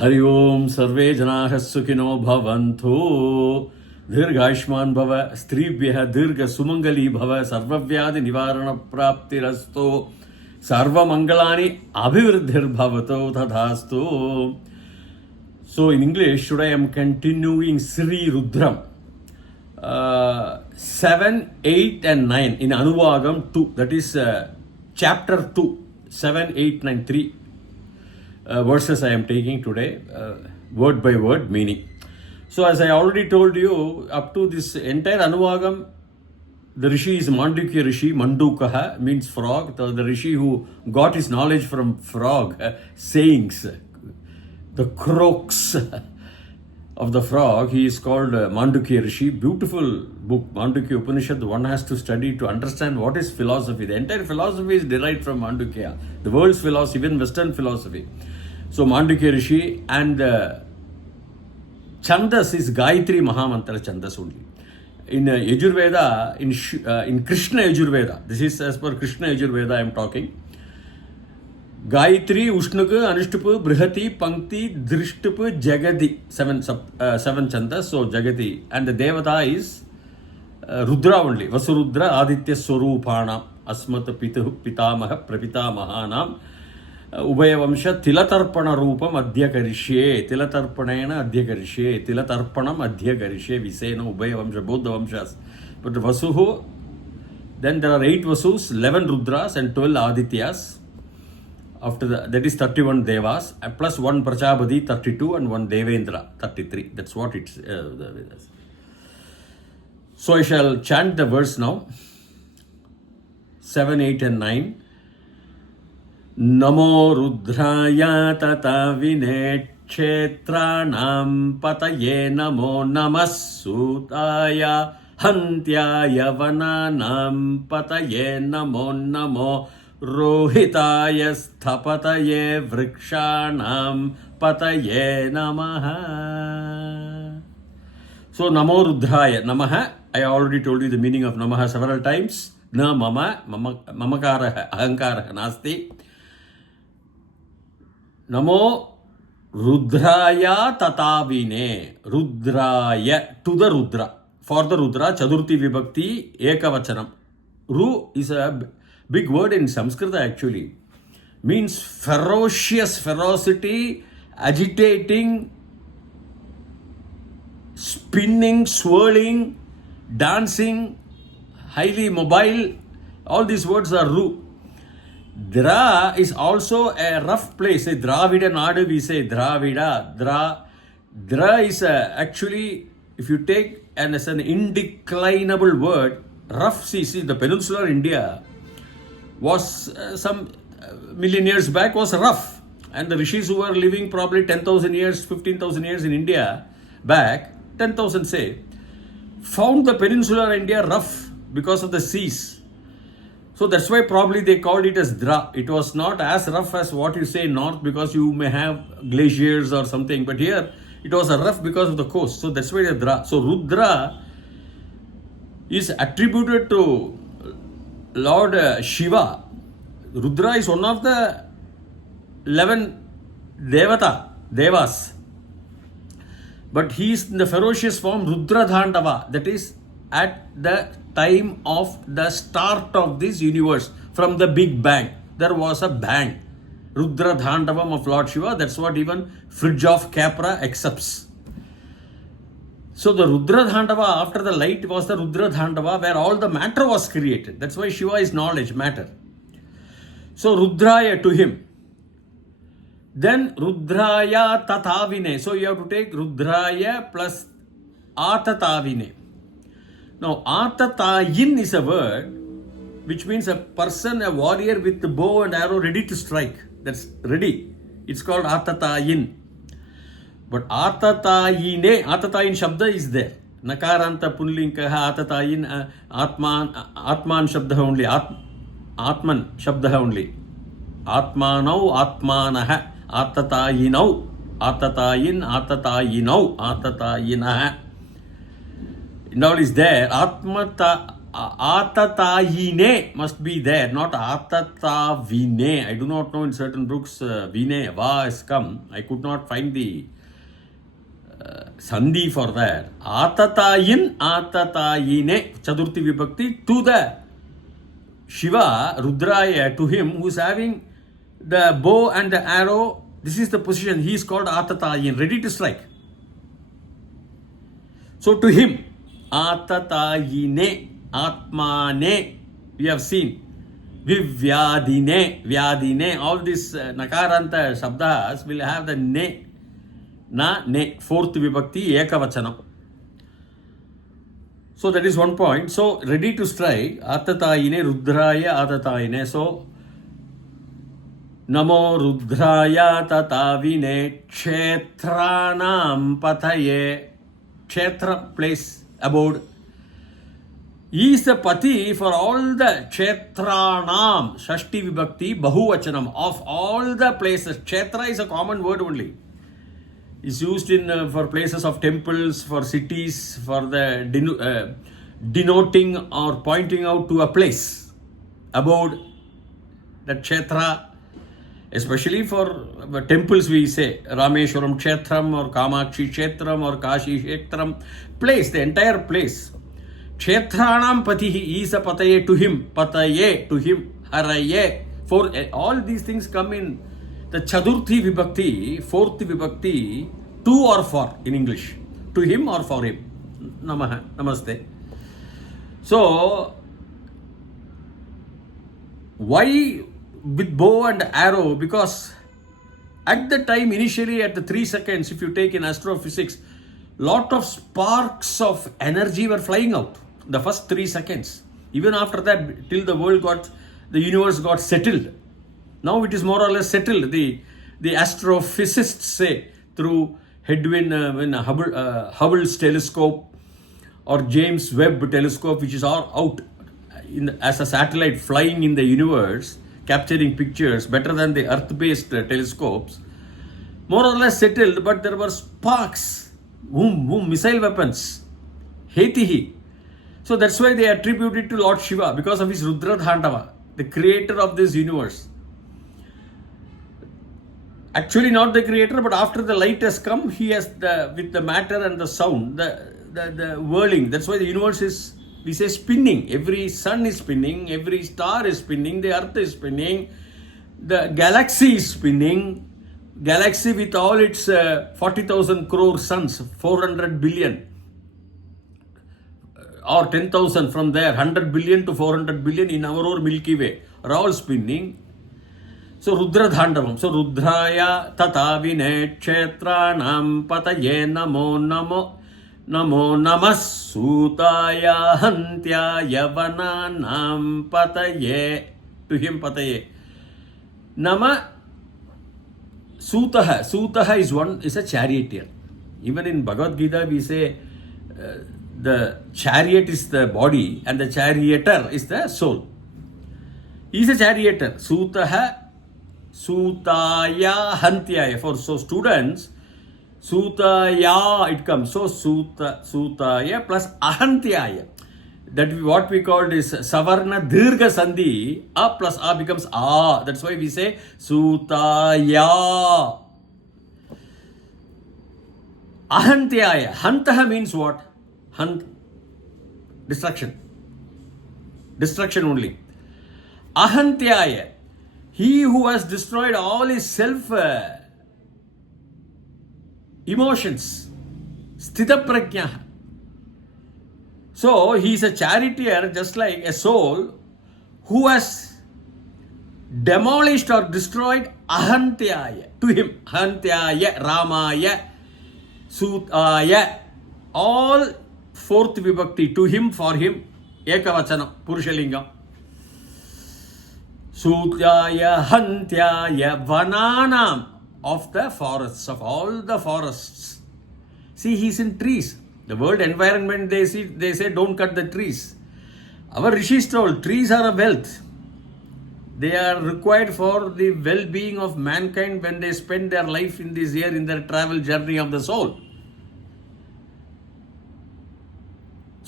हरि ओम सर्वे जनाः सुखिनो भवन्तु दीर्घायुष्मान् भव स्त्रीभ्यः दीर्घ सुमंगली भव सर्वव्याधि निवारण प्राप्तिरस्तु सर्वमंगलानि अभिवृद्धिर्भवतु तथास्तु. So in English today I am continuing Sree Rudram 7, 8 and 9 in Anuvagam 2, that is chapter 2, 7, 8, 9, 3 verses I am taking today, word by word meaning. So as I already told you, up to this entire Anuvagam, the Rishi is Mandukya Rishi. Mandukaha means frog. The Rishi who got his knowledge from frog sayings, the croaks of the frog. He is called Mandukya Rishi. Beautiful book, Mandukya Upanishad. One has to study to understand what is philosophy. The entire philosophy is derived from Mandukya. The world's philosophy, even Western philosophy. So Mandukya Rishi, and Chandas is Gayatri Mahamantra Chandas only. In Yajurveda, in Krishna Yajurveda, this is as per Krishna Yajurveda I am talking. Gayatri, Ushnuka, Anushtupa, Brihati, Pankti, Drishtupa, Jagati, seven chandas, so Jagati. And the Devata is Rudra only. Vasurudra, Aditya Swarupana, Asmata Pitamaha, Prapitamahanam, Ubhayavamsha, Tilatarpana Rupam, Adhyakarishe, Tilatarpanena, Adhyakarishe, Tilatarpanam, Adhyakarishe, we say no Ubhayavamsha, both the Vamshas. But Vasuhu, then there are 8 Vasus, 11 Rudras, and 12 Adityas. After that is 31 Devas, plus 1 Prajapati, 32, and 1 Devendra, 33. That's what it's the Vedas. So I shall chant the verse now. 7, 8 and 9. Namo Rudraya tata vinekshetranam pataye namo namasutaya hantyaya vananam pataye namo namo Rohitaya sthapataye vrikshanam pataye namaha. So Namo Rudraya. Namaha, I already told you the meaning of Namaha several times. Na mama, mamakara, ahankara, nasti. Namo Rudraya tatavine. Rudraya, to the Rudra. For the Rudra, Chadurti Vibhakti, Ekavachanam. Ru is a big word in Sanskrit actually. Means ferocious, ferocity, agitating, spinning, swirling, dancing, highly mobile. All these words are Ru. Dra is also a rough place. Dravida Nadu, we say Dravida. Dra is actually, if you take as an indeclinable word, rough. See, the peninsular India was some million years back was rough, and the rishis who were living probably 10,000 years, 15,000 years in India back, 10,000 say, found the peninsular India rough because of the seas. So that's why probably they called it as Dra. It was not as rough as what you say north because you may have glaciers or something, but here it was a rough because of the coast. So that's why it's Dra. So Rudra is attributed to Lord Shiva. Rudra is one of the 11 Devas. But he is in the ferocious form Rudra Dhandava. That is at the time of the start of this universe. From the Big Bang, there was a bang. Rudra Dhandavam of Lord Shiva. That's what even Fridge of Capra accepts. So the Rudra Dhandava, after the light, was the Rudra Dhandava where all the matter was created. That's why Shiva is knowledge, matter. So Rudraya to him. Then Rudraya Tatavine. So you have to take Rudraya plus Atatavine. Now Atatayin is a word which means a person, a warrior with the bow and arrow ready to strike. That's ready. It's called Atatayin. But Atatayine, Atatayin Shabda is there. Nakaranta Punlinkaha Atatayin Atman Shabda only. Atman Shabda only. Atmanau Atmanaha Atatayinau Atatayin Atatayinau Atatayinaha. Now is there Atmata Atatayine must be there, not Atatavine. I do not know in certain books Vine, Va has come. I could not find the Sandhi for that. Atatayin, Atatayine, Chadurthi Vibhakti, to the Shiva, Rudraya, to him who is having the bow and the arrow. This is the position. He is called Atatayin, ready to strike. So to him, Atatayine, Atmane, we have seen. Vivyadine, Vyadine, all these Nakaranta Shabdas will have the ne, na, ne, fourth vibhakti, Ekavachanam. So that is one point. So ready to strike, Atatayine, Rudraya, Atatayine. So Namo Rudraya Tatavine Kshetranam Pataye. Kshetra, place, abode. He is the Pati for all the Kshetranam, Shashti Vibhakti, Bahuvachanam, of all the places. Kshetra is a common word only. It's used in for places of temples, for cities, for the denoting or pointing out to a place, abode, the Kshetra. Especially for temples, we say Rameshwaram Kshetram or Kamakshi Kshetram or Kashi Kshetram. Place, the entire place. Kshetranam Patihi is a Pataye to him. Pataye to him. Haraye. For all these things come in the Chadurthi Vibhakti, fourth Vibhakti, to or for in English. To him or for him. Namaha. Namaste. So, why with bow and arrow? Because at the time, initially at the 3 seconds, if you take in astrophysics, lot of sparks of energy were flying out the first 3 seconds. Even after that, till the universe got settled. Now it is more or less settled. The astrophysicists say through Hubble's telescope or James Webb telescope, which is all out as a satellite flying in the universe, capturing pictures better than the earth-based telescopes, more or less settled, but there were sparks, missile weapons, Hetihi. So that's why they attribute it to Lord Shiva, because of his Rudradhandava, the creator of this universe. Actually not the creator, but after the light has come, he has with the matter and the sound, the whirling. That's why the universe is, we say, spinning. Every sun is spinning, every star is spinning, the earth is spinning, the galaxy is spinning. Galaxy with all its 40,000 crore suns, 400 billion or 10,000 from there, 100 billion to 400 billion in our Milky Way are all spinning. So Rudradhandavam. So Rudraya Tatavine Kshetranam Pataye Namo Namo Namo Namas Sutaya Hantyaya Vananam Pataye. To him Pataye. Nama Sutaha. Sutaha is a charioteer. Even in Bhagavad Gita we say the chariot is the body and the charioteer is the soul. He is a charioteer. Sutaha Sutaya Hantyaya. For so students, Sutaya it comes. So Sutaya plus Ahantyaya. That what we called is Savarna Dirgha Sandhi. A plus A becomes A. That's why we say Sutaya. Ahantyaya. Hantaha means what? Destruction. Destruction only. Ahantyaya. He who has destroyed all his self emotions. Sthita prajna. So he is a charioteer, just like a soul who has demolished or destroyed Ahantyaya. To him, Ahantyaya, Ramaya, Sutaya, all fourth vibhakti, to him, for him, Ekavachana, Purushalingam. Sutaya Hantyaya Vananam, of the forests, of all the forests. See, he is in trees. The world environment, they say don't cut the trees. Our rishis told trees are a wealth. They are required for the well-being of mankind when they spend their life in this year in their travel journey of the soul.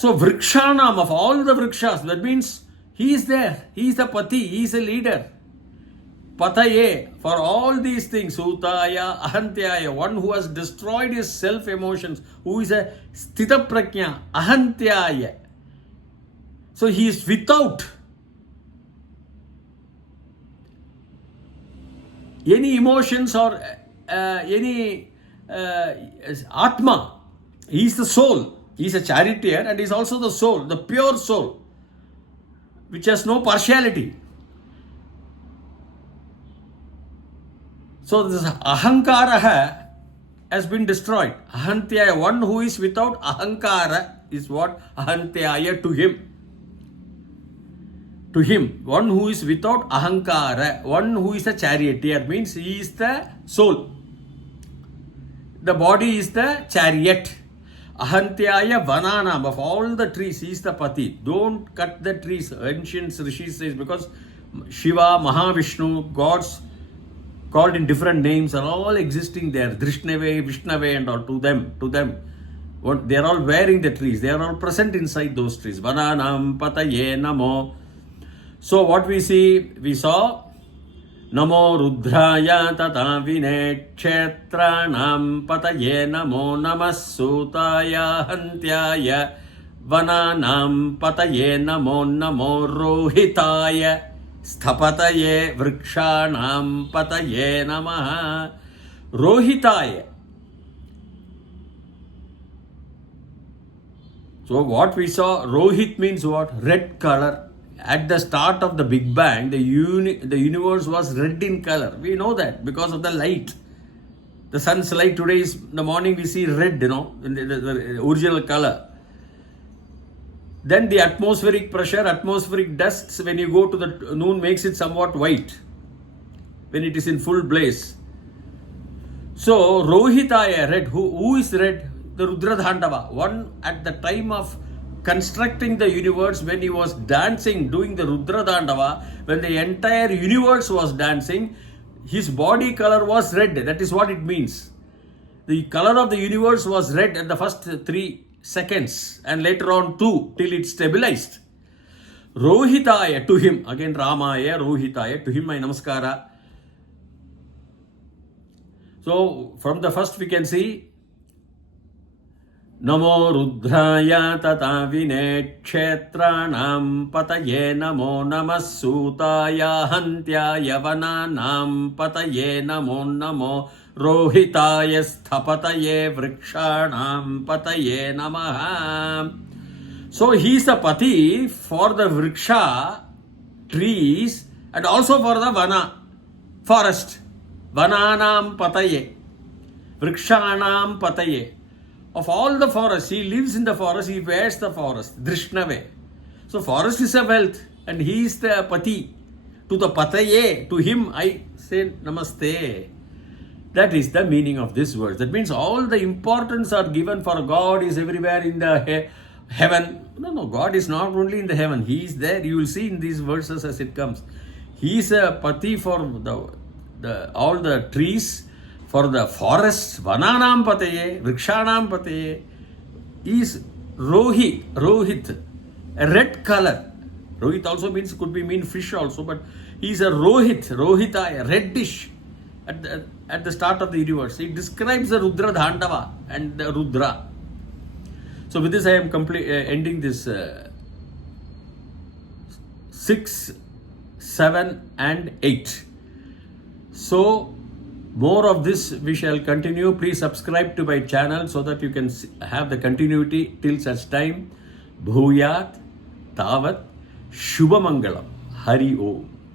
So Vrikshanam, of all the Vrikshas, that means he is there. He is the Pati, he is a leader. Pataye, for all these things, Sutaya, Ahantyaya, one who has destroyed his self-emotions, who is a Sthita Praknya, Ahantyaya. So he is without any emotions or any Atma. He is the soul. He is a charioteer and he is also the soul, the pure soul, which has no partiality. So this Ahankara has been destroyed. Ahantyaya, one who is without Ahankara, is what? Ahantyaya, to him. To him, one who is without Ahankara, one who is a charioteer, means he is the soul. The body is the chariot. Ahantyaya Vananam, of all the trees, he is the Pati. Don't cut the trees. Ancient Rishis says, because Shiva, Mahavishnu, gods called in different names are all existing there. Drishnave, Vishnave and all, to them. They are all wearing the trees. They are all present inside those trees. Vananam Pataye Namo. So what we saw Namo Rudraya Tata Vine Kshetranam Pataye Namo Namasutaya Hantyaya Vananam Pataye Namo Namo Rohitaya Sthapataye Vrikshanam Pataye Namaha. Rohitaya. So what we saw, Rohit means what? Red color. At the start of the Big Bang, the universe was red in color. We know that because of the light. The sun's light today is, in the morning we see red, in the original color. Then the atmospheric pressure, atmospheric dusts, when you go to the noon, makes it somewhat white when it is in full blaze. So Rohitaya, red. Who is red? The Rudradhandava. One at the time of constructing the universe, when he was dancing, doing the Rudradhandava, when the entire universe was dancing, his body color was red. That is what it means. The color of the universe was red at the first 3 seconds and later on 2 till it stabilized. Rohitaya, to him. Again Ramaya, Rohitaya, to him my namaskara. So from the first we can see Namo Rudraya Tata Vine Kshetranam Pataye Namo Namasutaya Hantyaya Vananam Pataye Namo Namo Rohitaya Sthapataye Vrikshanam Pataye Namaha. So he is the Pati for the Vriksha, trees, and also for the Vana, forest. Vananam Pataye, Vrikshanam Pataye. Of all the forests, he lives in the forest, he wears the forest, Drishnave. So forest is a wealth and he is the Pati. To the Pataye, to him I say Namaste. That is the meaning of this verse. That means all the importance are given for God is everywhere in the heaven. No, God is not only in the heaven, he is there. You will see in these verses as it comes. He is a Pati for all the trees, for the forests, Vananam Pataye, Vrikshanam Pataye, is Rohit, a red color. Rohit also could mean fish also, but he is a Rohita, a reddish at the start of the universe. He describes the Rudradhandava and the Rudra. So with this I am ending this 6, 7 and 8. So more of this we shall continue. Please subscribe to my channel so that you can have the continuity till such time. Bhuyat Tavat Shubhamangalam. Hari Om.